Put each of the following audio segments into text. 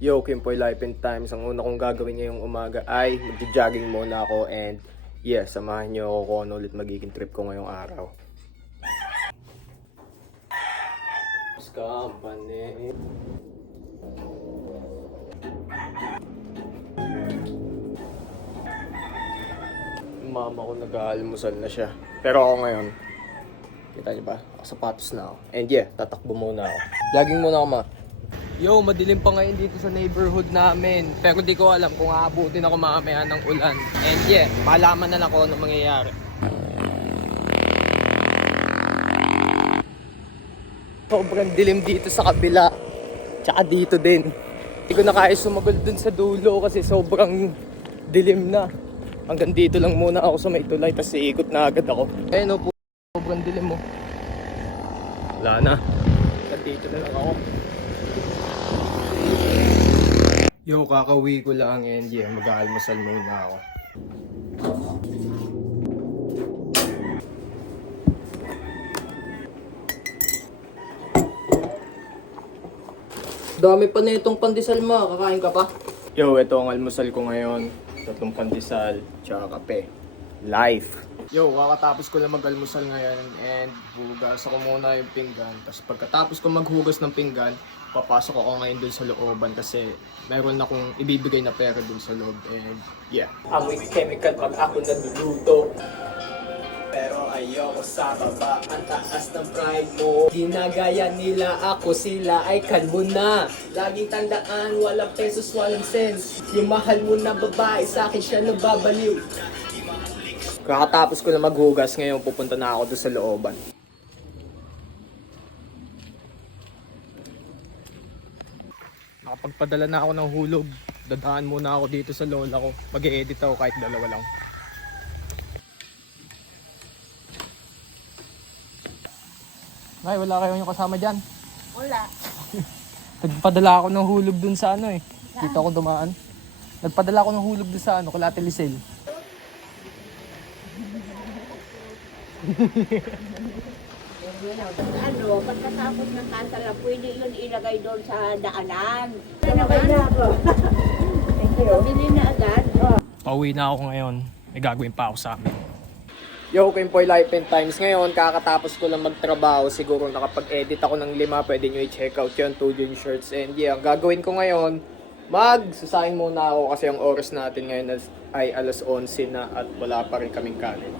Yo, Kimpoy Life and Times. Ang una kong gagawin ngayong umaga ay mag-jogging muna ako and samahan niyo ako kung ano ulit magiging trip ko ngayong araw. Company. Mama ko nag-aalmusal na siya. Pero ako ngayon, kita niyo ba? Sapatos na ako. And tatakbo muna ako. Jogging muna ako, ma. Yo, madilim pa ngayon dito sa neighborhood namin. Pero di ko alam kung aabutin ako mamaya ng ulan. And malaman na lang ko ano mangyayari. Sobrang dilim dito sa kabila. Tsaka dito din. Hindi ko na kaya sumagol dun sa dulo kasi sobrang dilim na. Hanggang dito lang muna ako sa may tulay, tapos iikot na agad ako. Ayun po, sobrang dilim mo. Wala na. Hanggang dito na lang ako. Yo, kakauwi ko lang and mag-aalmusal muna ako. Dami pa na itong pandesal mo, kakain ka pa? Yo, ito ang almusal ko ngayon. Tatlong pandesal, tsaka kape. Life! Yo, kakatapos ko lang mag-almusal ngayon and hugas ako muna yung pinggan. Tapos pagkatapos ko maghugas ng pinggan, papasok ako ngayon dun sa looban kasi meron akong ibibigay na pera dun sa loob and amoy chemical pag ako nagluluto. Pero ayoko sa baba, ang taas ng pride mo. Ginagaya nila ako, sila ay kalbo na. Laging tandaan, walang pesos, walang sense. Yung mahal mo na babae, sa akin siya nababaliw. Kakatapos ko na maghugas, ngayon pupunta na ako doon sa looban. Nakapagpadala na ako ng hulog. Dadaan muna ako dito sa lola ko. Mag-e-edit ako kahit dalawa lang. Ay, wala kayong kasama dyan? Wala. Nagpadala ako ng hulog dun sa Dito ako dumaan. Nagpadala ako ng hulog dun sa kala Ate Lisel. Pagkatapos ng kasala, pwede yun ilagay doon sa daanan. Pabili na agad. Pauwi na ako ngayon. May gagawin pa ako sa amin. Yo, Kimpoy Life and Times. Ngayon, kakatapos ko lang magtrabaho. Siguro nakapag-edit ako ng 5. Pwede nyo i-check out yun. 2 jean shirts. And ang gagawin ko ngayon, magsasahin muna ako kasi ang oras natin ngayon ay alas 11 na at wala pa rin kaming kanin.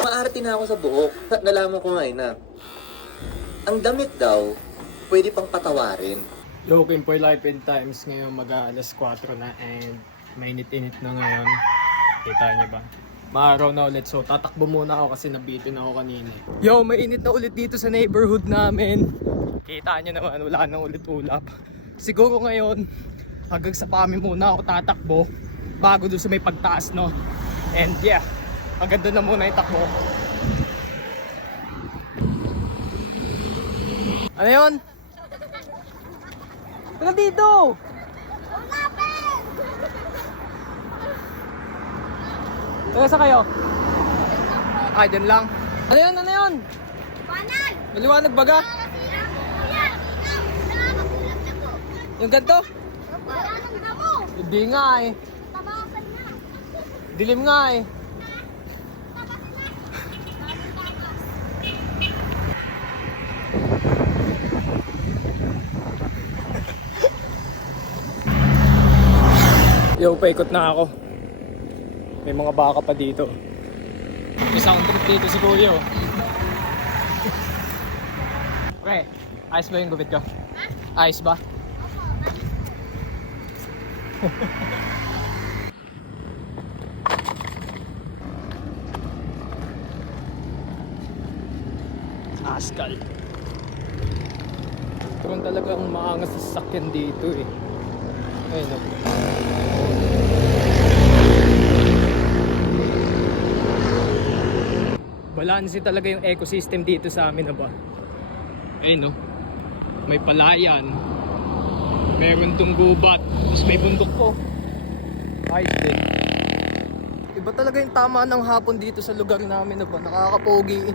Maarte na ako sa buhok. Nalaman ko ngayon na ang damit daw, pwede pang patawarin. Yo, Kimpoy Life and Times. Ngayon mag-alas 4 na and mainit-init na ngayon. Kita niyo ba? Maaraw na ulit. So tatakbo muna ako kasi nabitin ako kanina. Yo, mainit na ulit dito sa neighborhood namin. Kita niyo naman, wala nang ulit ulap. Siguro ngayon, hanggang sa pami muna ako tatakbo bago doon sa may pagtaas, no? And ang ganda na muna yung takbo. Ano yun? Tara dito! Tara sa kayo? Ay, dyan lang. Ano yun? Ano yun? Panan! Maliwanag baga? Yung ganito? Hindi nga eh. Dilim nga eh. Yo, paikot na ako. May mga baka pa dito. Isa akong trip dito si Kuya. Okay, ayos ba yung gupit ko? Ayos ba? Askal. Kung talagang maangas sa sasakyan dito eh. Ayun o. Balanse talaga yung ecosystem dito sa amin na ba. Ayun no. May palayan. Meron tong gubat. Tapos may bundok po. Ayos din. Iba talaga yung tama ng hapon dito sa lugar namin na ba. Nakakapogi.